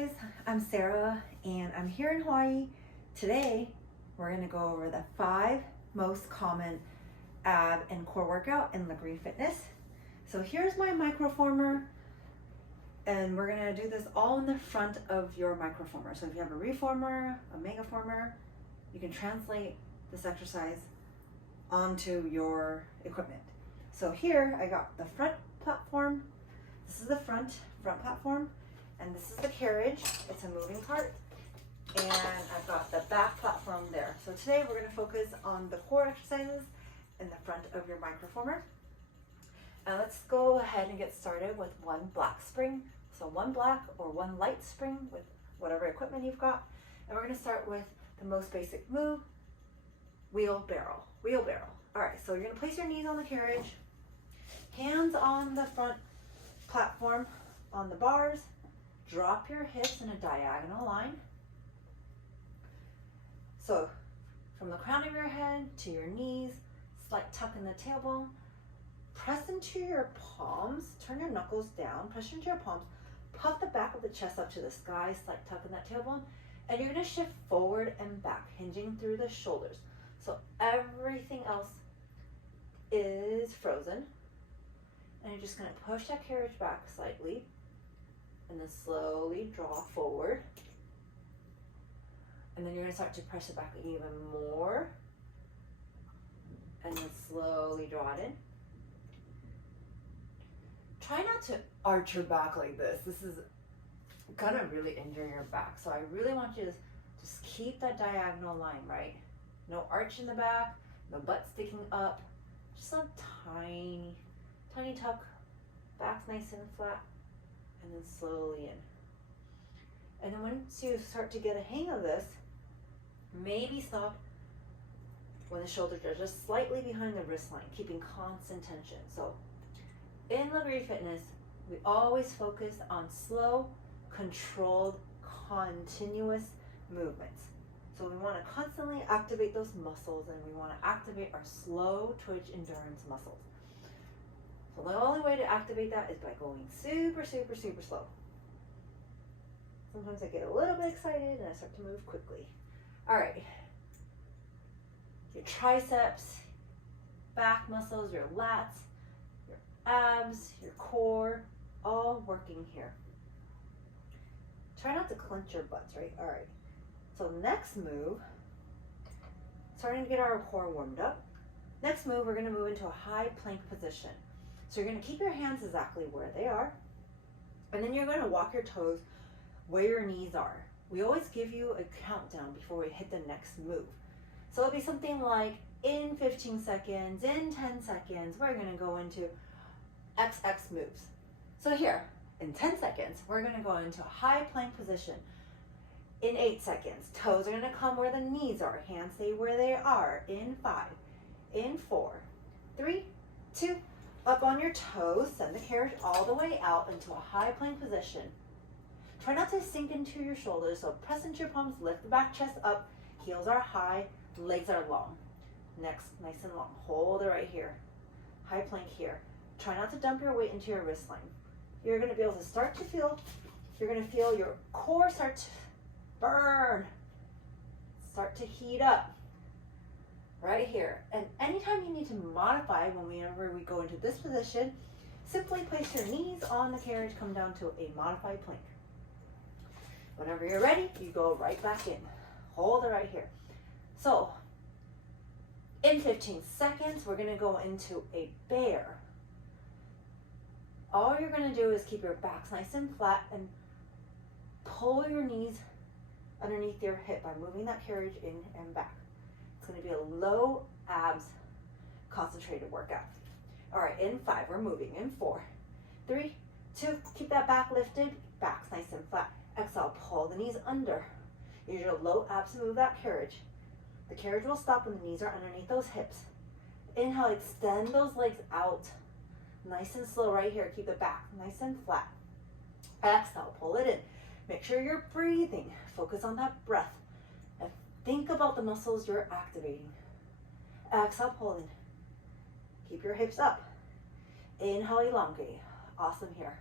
guys, I'm Sarah and I'm here in Hawaii. Today we're going to go over the 5 most common ab and core workout in Lagree Fitness. So here's my microformer, and we're going to do this all in the front of your microformer. So if you have a reformer, a megaformer, you can translate this exercise onto your equipment. So here I got the front platform. This is the front platform. And this is the carriage. It's a moving part. And I've got the back platform there. So today we're going to focus on the core exercises in the front of your microformer. And let's go ahead and get started with one black spring. So one black or one light spring with whatever equipment you've got. And we're going to start with the most basic move, wheelbarrow. All right, so you're going to place your knees on the carriage, hands on the front platform on the bars. Drop your hips in a diagonal line. So from the crown of your head to your knees, slight tuck in the tailbone. Press into your palms, turn your knuckles down, press into your palms, puff the back of the chest up to the sky, slight tuck in that tailbone, and you're gonna shift forward and back, hinging through the shoulders. So everything else is frozen. And you're just gonna push that carriage back slightly, and then slowly draw forward. And then you're gonna start to press it back even more. And then slowly draw it in. Try not to arch your back like this. This is gonna really injure your back. So I really want you to just keep that diagonal line, right? No arch in the back, no butt sticking up. Just a tiny tuck, back's nice and flat. And then slowly in. And then once you start to get a hang of this, maybe stop when the shoulders are just slightly behind the wrist line, keeping constant tension. So in Lagree Fitness, we always focus on slow, controlled, continuous movements. So we want to constantly activate those muscles, and we want to activate our slow twitch endurance muscles. So the only way to activate that is by going super slow. Sometimes I get a little bit excited and I start to move quickly. All right. Your triceps, back muscles, your lats, your abs, your core, all working here. Try not to clench your butts, right? All right. So next move, starting to get our core warmed up. Next move, we're going to move into a high plank position. So you're going to keep your hands exactly where they are, and then you're going to walk your toes where your knees are. We always give you a countdown before we hit the next move. So it'll be something like in 15 seconds, in 10 seconds, we're going to go into XX moves. So here, in 10 seconds, we're going to go into a high plank position. In 8 seconds, toes are going to come where the knees are, hands stay where they are. In 5, in 4, 3, 2, up on your toes, send the carriage all the way out into a high plank position. Try not to sink into your shoulders, so press into your palms, lift the back chest up, heels are high, legs are long. Next, nice and long, hold it right here. High plank here. Try not to dump your weight into your wrist line. You're gonna be able to start to feel, you're gonna feel your core start to burn, start to heat up. Right here. And anytime you need to modify, whenever we go into this position, simply place your knees on the carriage, come down to a modified plank. Whenever you're ready, you go right back in. Hold it right here. So in 15 seconds, we're gonna go into a bear. All you're gonna do is keep your backs nice and flat and pull your knees underneath your hip by moving that carriage in and back. It's going to be a low abs concentrated workout. All right, in 5, we're moving. In 4, 3, 2, keep that back lifted, back's nice and flat. Exhale, pull the knees under. Use your low abs to move that carriage. The carriage will stop when the knees are underneath those hips. Inhale, extend those legs out. Nice and slow right here. Keep the back nice and flat. Exhale, pull it in. Make sure you're breathing. Focus on that breath. And think about the muscles you're activating. Exhale, pull in. Keep your hips up. Inhale, elongate. Awesome here.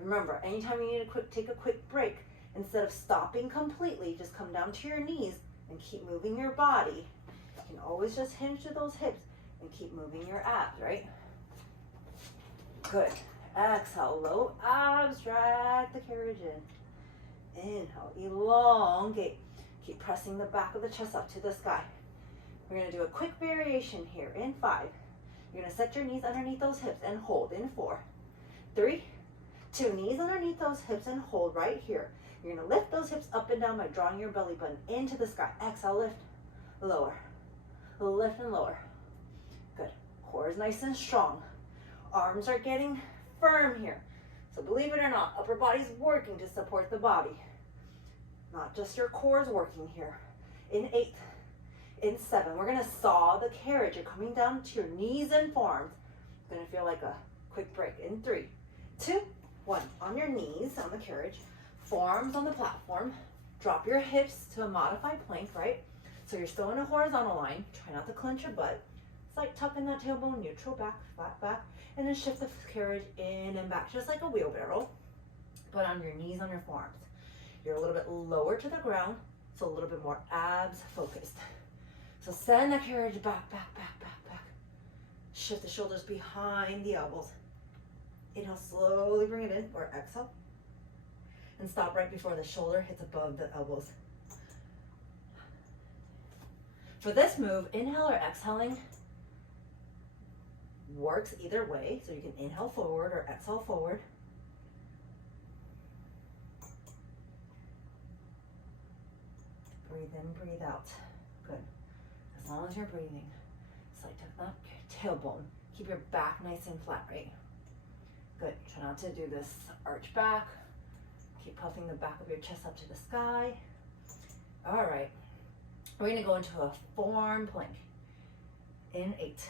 Remember, anytime you need to take a quick break, Instead of stopping completely, just come down to your knees and keep moving your body. You can always just hinge to those hips and keep moving your abs, right? Good. Exhale, low abs, drag the carriage in. Inhale, elongate. Keep pressing the back of the chest up to the sky. We're gonna do a quick variation here in 5. You're gonna set your knees underneath those hips and hold in 4, 3, 2, knees underneath those hips and hold right here. You're gonna lift those hips up and down by drawing your belly button into the sky. Exhale, lift, lower, lift and lower. Good. Core is nice and strong. Arms are getting firm here. So believe it or not, upper body's working to support the body. Not just your core is working here. In 8, in 7, we're gonna saw the carriage. You're coming down to your knees and forearms. It's gonna feel like a quick break. In 3, 2, 1. On your knees on the carriage, forearms on the platform. Drop your hips to a modified plank, right? So you're still in a horizontal line. Try not to clench your butt. It's like tucking that tailbone neutral, back, flat back, and then shift the carriage in and back, just like a wheelbarrow, but on your knees, on your forearms. You're a little bit lower to the ground, so a little bit more abs focused. So send the carriage back, back, back, back, back. Shift the shoulders behind the elbows. Inhale, slowly bring it in, or exhale. And stop right before the shoulder hits above the elbows. For this move, inhale or exhaling works either way. So you can inhale forward or exhale forward. Breathe in, breathe out. Good. As long as you're breathing. Slight tuck up your tailbone. Keep your back nice and flat, right? Good. Try not to do this arch back. Keep puffing the back of your chest up to the sky. All right. We're going to go into a forearm plank. In 8,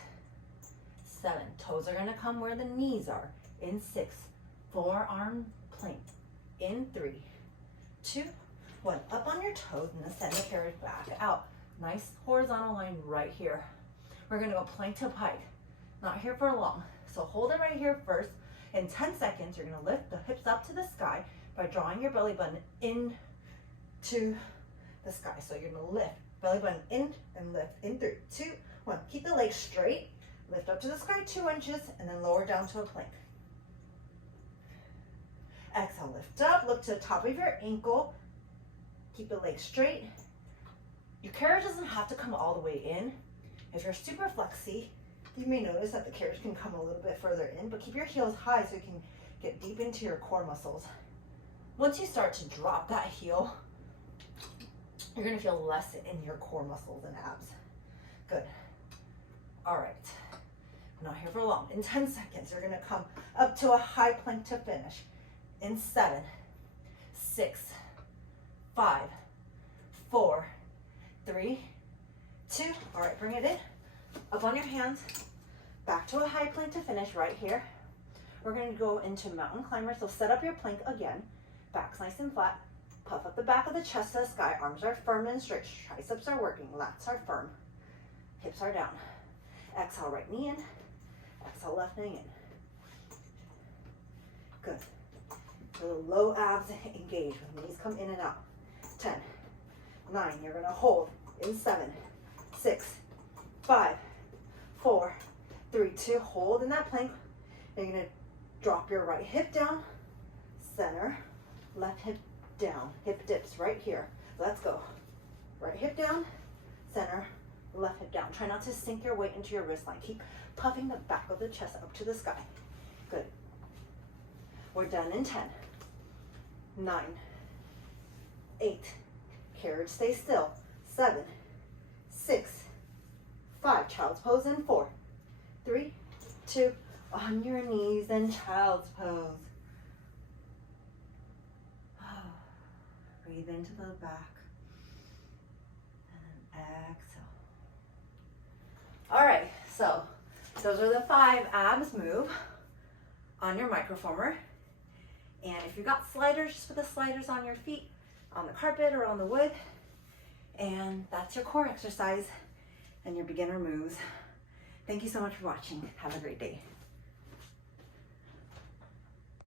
7. Toes are going to come where the knees are. In 6, forearm plank. In 3, 2, 1. Up on your toes and then send the carriage back out. Nice horizontal line right here. We're going to go plank to pike. Not here for long. So hold it right here first. In 10 seconds, you're going to lift the hips up to the sky by drawing your belly button into the sky. So you're going to lift, belly button in and lift. In 3, 2, 1. Keep the legs straight. Lift up to the sky 2 inches and then lower down to a plank. Exhale, lift up, look to the top of your ankle. Keep the legs straight. Your carriage doesn't have to come all the way in. If you're super flexy, you may notice that the carriage can come a little bit further in, but keep your heels high so you can get deep into your core muscles. Once you start to drop that heel, you're gonna feel less in your core muscles and abs. Good. All right, I'm not here for long. In 10 seconds, you're gonna come up to a high plank to finish. In 7, 6, 5, 4, 3, 2. All right, bring it in. Up on your hands, back to a high plank to finish right here. We're going to go into mountain climber. So set up your plank again. Back's nice and flat. Puff up the back of the chest to the sky. Arms are firm and straight. Triceps are working. Lats are firm. Hips are down. Exhale, right knee in. Exhale, left knee in. Good. The low abs engage with knees come in and out. 10, 9. You're going to hold in 7, 6, 5, 4, 3, 2. Hold in that plank. You're going to drop your right hip down, center, left hip down. Hip dips right here. Let's go. Right hip down, center, left hip down. Try not to sink your weight into your wrist line. Keep puffing the back of the chest up to the sky. Good. We're done in 10, 9, 8. Carriage stay still. 7, 6, 5. Child's pose in 4, 3, 2. On your knees and child's pose. Breathe into the back. And exhale. All right, so those are the 5 abs move on your microformer. And if you've got sliders, just put the sliders on your feet, on the carpet or on the wood. And that's your core exercise and your beginner moves. Thank you so much for watching. Have a great day.